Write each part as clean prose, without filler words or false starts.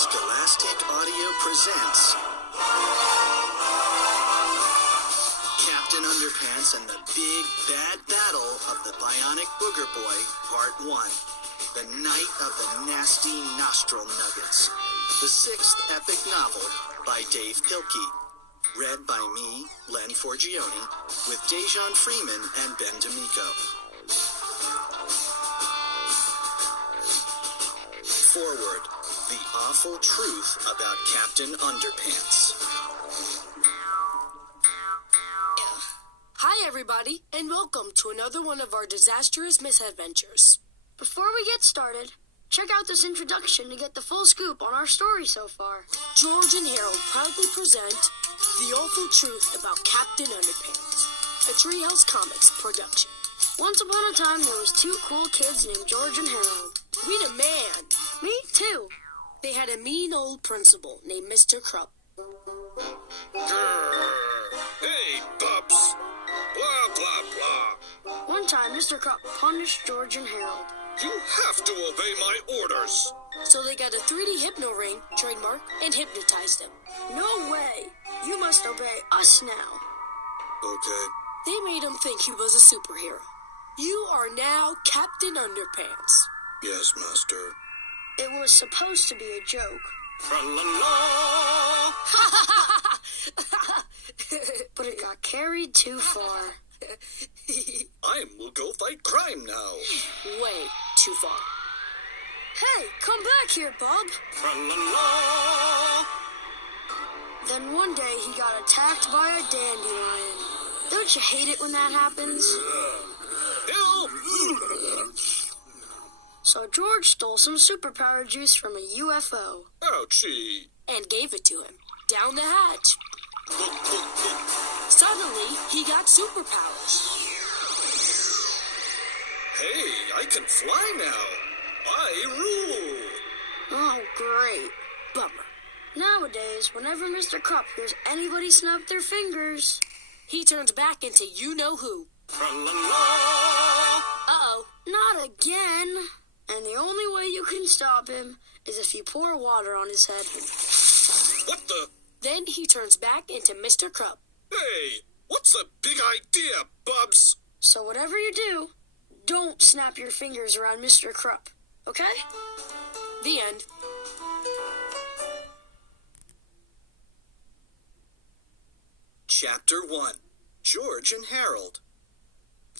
Scholastic Audio presents Captain Underpants and the Big Bad Battle of the Bionic Booger Boy, Part 1. The Night of the Nasty Nostril Nuggets. The sixth epic novel by Dave Pilkey. Read by me, Len Forgione, with Dejan Freeman and Ben D'Amico. Foreword. The awful truth about Captain Underpants. Hi everybody, and welcome to another one of our disastrous misadventures. Before we get started, check out this introduction to get the full scoop on our story so far. George and Harold proudly present The Awful Truth About Captain Underpants, a Treehouse Comics production. Once upon a time, there was two cool kids named George and Harold. Wait a man! Me too. They had a mean old principal named Mr. Krupp. Hey, pups! Blah, blah, blah. One time, Mr. Krupp punished George and Harold. You have to obey my orders. So they got a 3D hypno ring, trademark, and hypnotized him. No way! You must obey us now. Okay. They made him think he was a superhero. You are now Captain Underpants. Yes, master. It was supposed to be a joke. Tra-la-la! But it got carried too far. I will go fight crime now. Way too far. Hey, come back here, Bob. Tra-la-la! Then one day he got attacked by a dandelion. Don't you hate it when that happens? Help! So George stole some superpower juice from a UFO. Ouchie! And gave it to him. Down the hatch. Suddenly, he got superpowers. Hey, I can fly now. I rule. Oh, great. Bummer. Nowadays, whenever Mr. Krupp hears anybody snap their fingers, He turns back into you-know-who. Tra-la-la! Uh-oh. not again. And the only way you can stop him is if you pour water on his head. What the? Then he turns back into Mr. Krupp. Hey, what's the big idea, Bubs? So whatever you do, don't snap your fingers around Mr. Krupp, okay? The end. Chapter 1. George and Harold.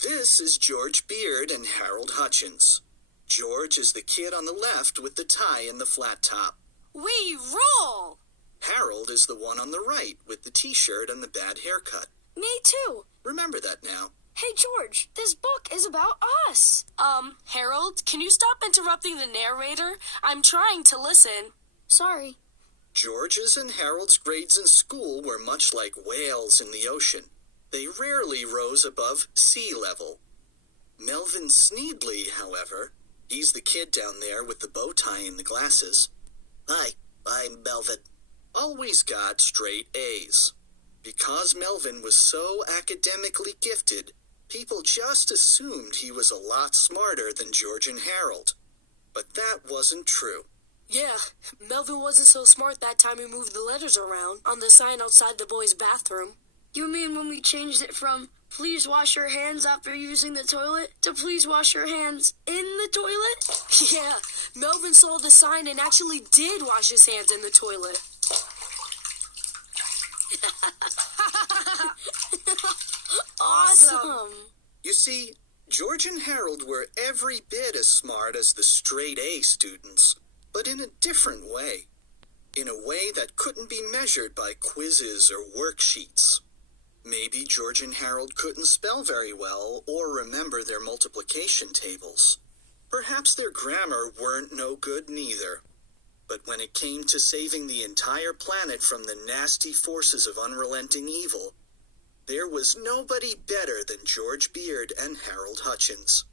This is George Beard and Harold Hutchins. George is the kid on the left with the tie and the flat top. We roll! Harold is the one on the right with the t-shirt and the bad haircut. Me too. Remember that now. Hey, George, this book is about us. Harold, can you stop interrupting the narrator? I'm trying to listen. Sorry. George's and Harold's grades in school were much like whales in the ocean. They rarely rose above sea level. Melvin Sneedley, however, he's the kid down there with the bow tie and the glasses. Hi, I'm Melvin. Always got straight A's. Because Melvin was so academically gifted, people just assumed he was a lot smarter than George and Harold. But that wasn't true. Yeah, Melvin wasn't so smart that time he moved the letters around on the sign outside the boys' bathroom. You mean when we changed it from please wash your hands after using the toilet to please wash your hands in the toilet? Yeah, Melvin saw the sign and actually did wash his hands in the toilet. Awesome. You see, George and Harold were every bit as smart as the straight A students, but in a different way. In a way that couldn't be measured by quizzes or worksheets. Maybe George and Harold couldn't spell very well or remember their multiplication tables. Perhaps their grammar weren't no good neither. But when it came to saving the entire planet from the nasty forces of unrelenting evil, there was nobody better than George Beard and Harold Hutchins.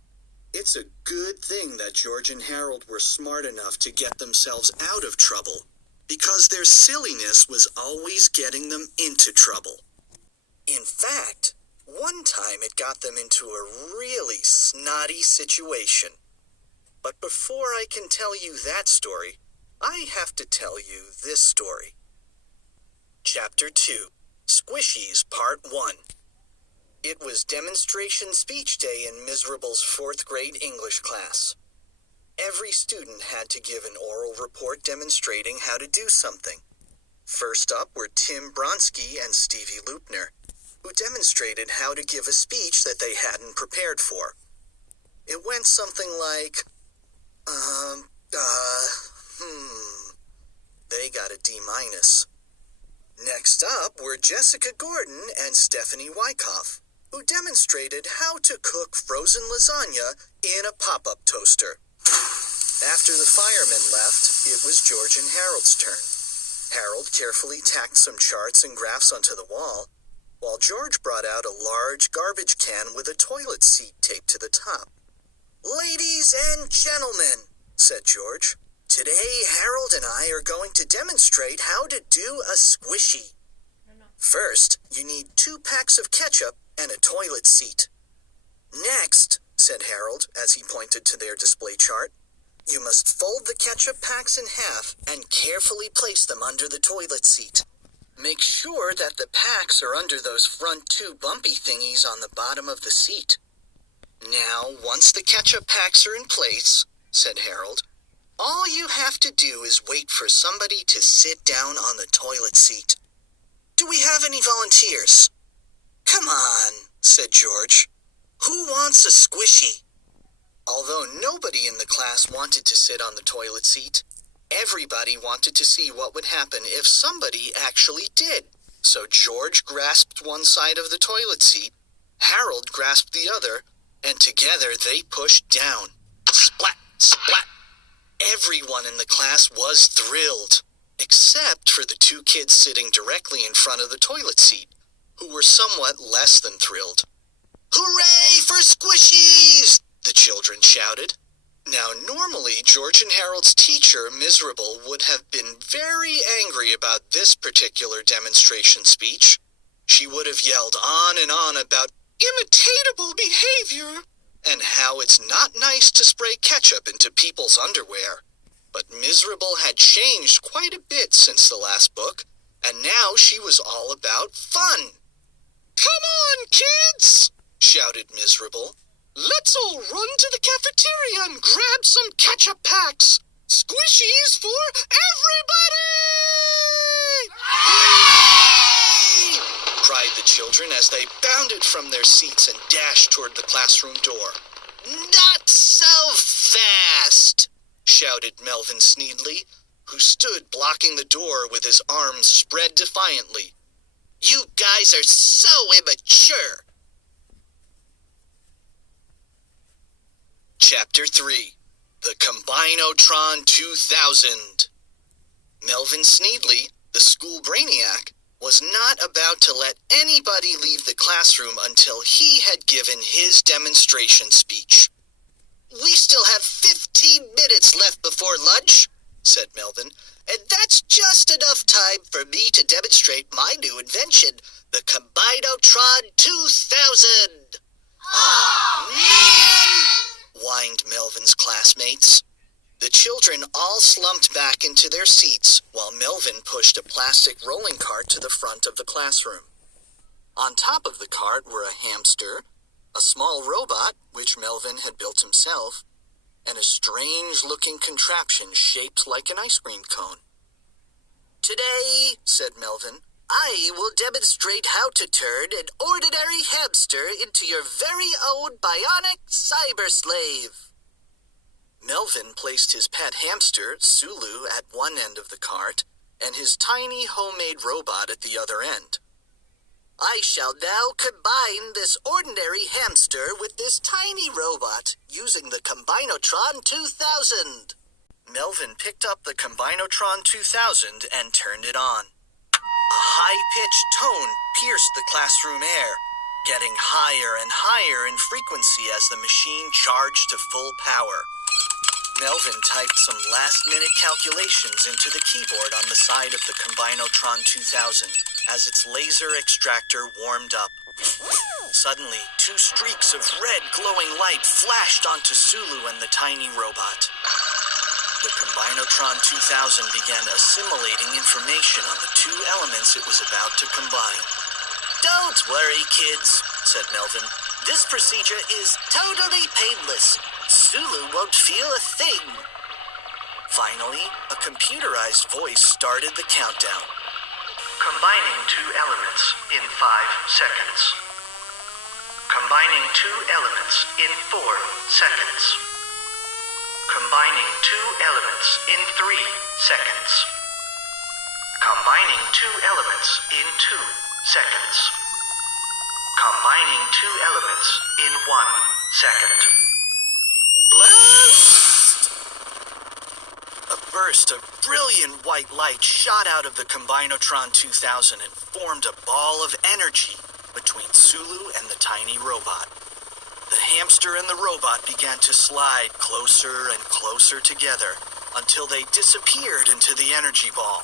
It's a good thing that George and Harold were smart enough to get themselves out of trouble, because their silliness was always getting them into trouble. In fact, one time it got them into a really snotty situation. But before I can tell you that story, I have to tell you this story. Chapter 2, Squishies Part 1. It was demonstration speech day in Miserable's 4th grade English class. Every student had to give an oral report demonstrating how to do something. First up were Tim Bronsky and Stevie Loopner, who demonstrated how to give a speech that they hadn't prepared for. It went something like, They got a D-. Next up were Jessica Gordon and Stephanie Wyckoff, who demonstrated how to cook frozen lasagna in a pop-up toaster. After the firemen left, it was George and Harold's turn. Harold carefully tacked some charts and graphs onto the wall, while George brought out a large garbage can with a toilet seat taped to the top. "Ladies and gentlemen," said George, "today Harold and I are going to demonstrate how to do a squishy. First, you need 2 packs of ketchup and a toilet seat. Next," said Harold as he pointed to their display chart, "you must fold the ketchup packs in half and carefully place them under the toilet seat. Make sure that the packs are under those front 2 bumpy thingies on the bottom of the seat. Now, once the ketchup packs are in place," said Harold, "all you have to do is wait for somebody to sit down on the toilet seat. Do we have any volunteers?" "Come on," said George. "Who wants a squishy?" Although nobody in the class wanted to sit on the toilet seat, everybody wanted to see what would happen if somebody actually did. So George grasped one side of the toilet seat, Harold grasped the other, and together they pushed down. Splat! Splat! Everyone in the class was thrilled, except for the 2 kids sitting directly in front of the toilet seat, who were somewhat less than thrilled. "Hooray for squishies!" the children shouted. Now, normally, George and Harold's teacher, Miserable, would have been very angry about this particular demonstration speech. She would have yelled on and on about imitatable behavior and how it's not nice to spray ketchup into people's underwear. But Miserable had changed quite a bit since the last book, and now she was all about fun. "Come on, kids!" shouted Miserable. "Let's all run to the cafeteria and grab some ketchup packs. Squishies for everybody!" "Hooray!" cried the children as they bounded from their seats and dashed toward the classroom door. "Not so fast!" shouted Melvin Sneedley, who stood blocking the door with his arms spread defiantly. "You guys are so immature!" Chapter 3, The Combine-O-Tron 2000. Melvin Sneedley, the school brainiac, was not about to let anybody leave the classroom until he had given his demonstration speech. "We still have 15 minutes left before lunch," said Melvin, "and that's just enough time for me to demonstrate my new invention, the Combine-O-Tron 2000. "Aw, man!" whined Melvin's classmates. The children all slumped back into their seats while Melvin pushed a plastic rolling cart to the front of the classroom. On top of the cart were a hamster, a small robot, which Melvin had built himself, and a strange-looking contraption shaped like an ice cream cone. "Today," said Melvin, "I will demonstrate how to turn an ordinary hamster into your very own bionic cyber slave." Melvin placed his pet hamster, Sulu, at one end of the cart, and his tiny homemade robot at the other end. "I shall now combine this ordinary hamster with this tiny robot, using the Combine-O-Tron 2000. Melvin picked up the Combine-O-Tron 2000 and turned it on. A high-pitched tone pierced the classroom air, getting higher and higher in frequency as the machine charged to full power. Melvin typed some last-minute calculations into the keyboard on the side of the Combine-O-Tron 2000 as its laser extractor warmed up. Suddenly, 2 streaks of red glowing light flashed onto Sulu and the tiny robot. The Combine-O-Tron 2000 began assimilating information on the two elements it was about to combine. Don't worry, kids, said Melvin. This procedure is totally painless. Sulu won't feel a thing. Finally, a computerized voice started the countdown. Combining two elements in 5 seconds. Combining two elements in 4 seconds. Combining two elements in 3 seconds. Combining two elements in 2 seconds. Combining two elements in 1 second. Blast! A burst of brilliant white light shot out of the Combine-O-Tron 2000 and formed a ball of energy between Sulu and the tiny robot. The hamster and the robot began to slide closer and closer together until they disappeared into the energy ball.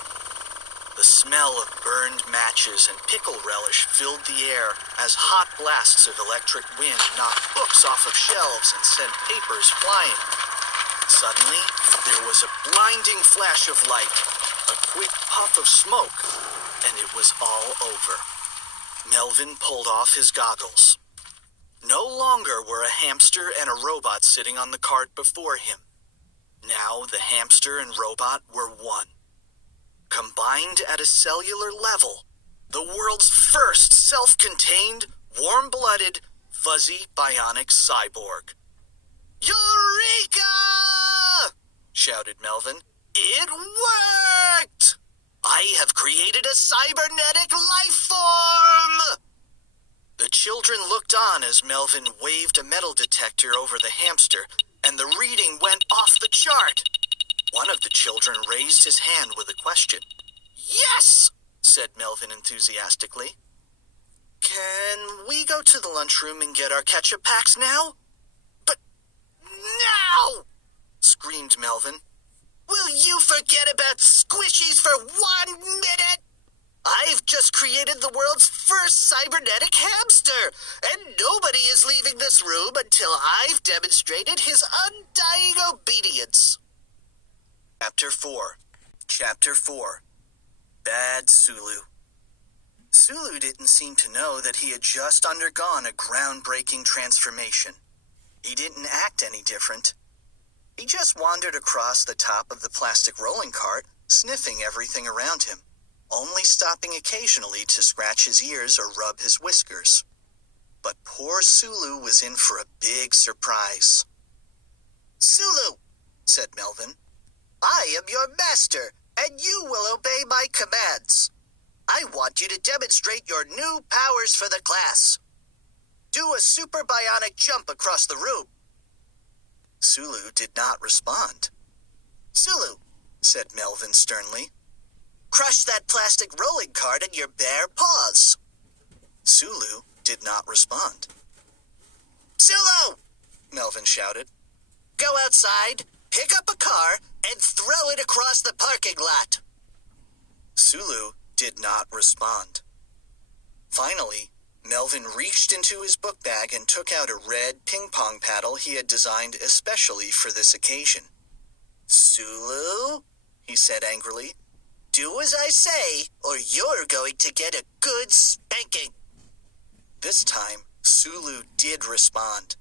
The smell of burned matches and pickle relish filled the air as hot blasts of electric wind knocked books off of shelves and sent papers flying. Suddenly, there was a blinding flash of light, a quick puff of smoke, and it was all over. Melvin pulled off his goggles. No longer were a hamster and a robot sitting on the cart before him. Now the hamster and robot were one. Combined at a cellular level, the world's first self-contained, warm-blooded, fuzzy bionic cyborg. Eureka! Shouted Melvin. It worked! I have created a cybernetic life form! The children looked on as Melvin waved a metal detector over the hamster, and the reading went off the chart. One of the children raised his hand with a question. Yes, said Melvin enthusiastically. Can we go to the lunchroom and get our ketchup packs now? But now, screamed Melvin. Will you forget about Squishies for 1 minute? I've just created the world's first cybernetic hamster, and nobody is leaving this room until I've demonstrated his undying obedience. Chapter 4. Bad Sulu. Sulu didn't seem to know that he had just undergone a groundbreaking transformation. He didn't act any different. He just wandered across the top of the plastic rolling cart, sniffing everything around him, only stopping occasionally to scratch his ears or rub his whiskers. But poor Sulu was in for a big surprise. Sulu, said Melvin, I am your master, and you will obey my commands. I want you to demonstrate your new powers for the class. Do a super bionic jump across the room. Sulu did not respond. Sulu, said Melvin sternly, crush that plastic rolling cart in your bare paws. Sulu did not respond. Sulu, Melvin shouted, go outside, pick up a car, and throw it across the parking lot. Sulu did not respond. Finally, Melvin reached into his book bag and took out a red ping-pong paddle he had designed especially for this occasion. Sulu, he said angrily, do as I say, or you're going to get a good spanking. This time, Sulu did respond.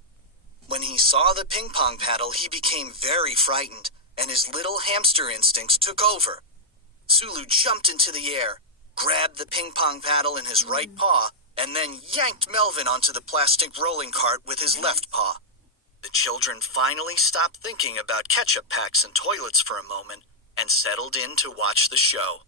When he saw the ping-pong paddle, he became very frightened, and his little hamster instincts took over. Sulu jumped into the air, grabbed the ping-pong paddle in his right paw, and then yanked Melvin onto the plastic rolling cart with his left paw. The children finally stopped thinking about ketchup packs and toilets for a moment and settled in to watch the show.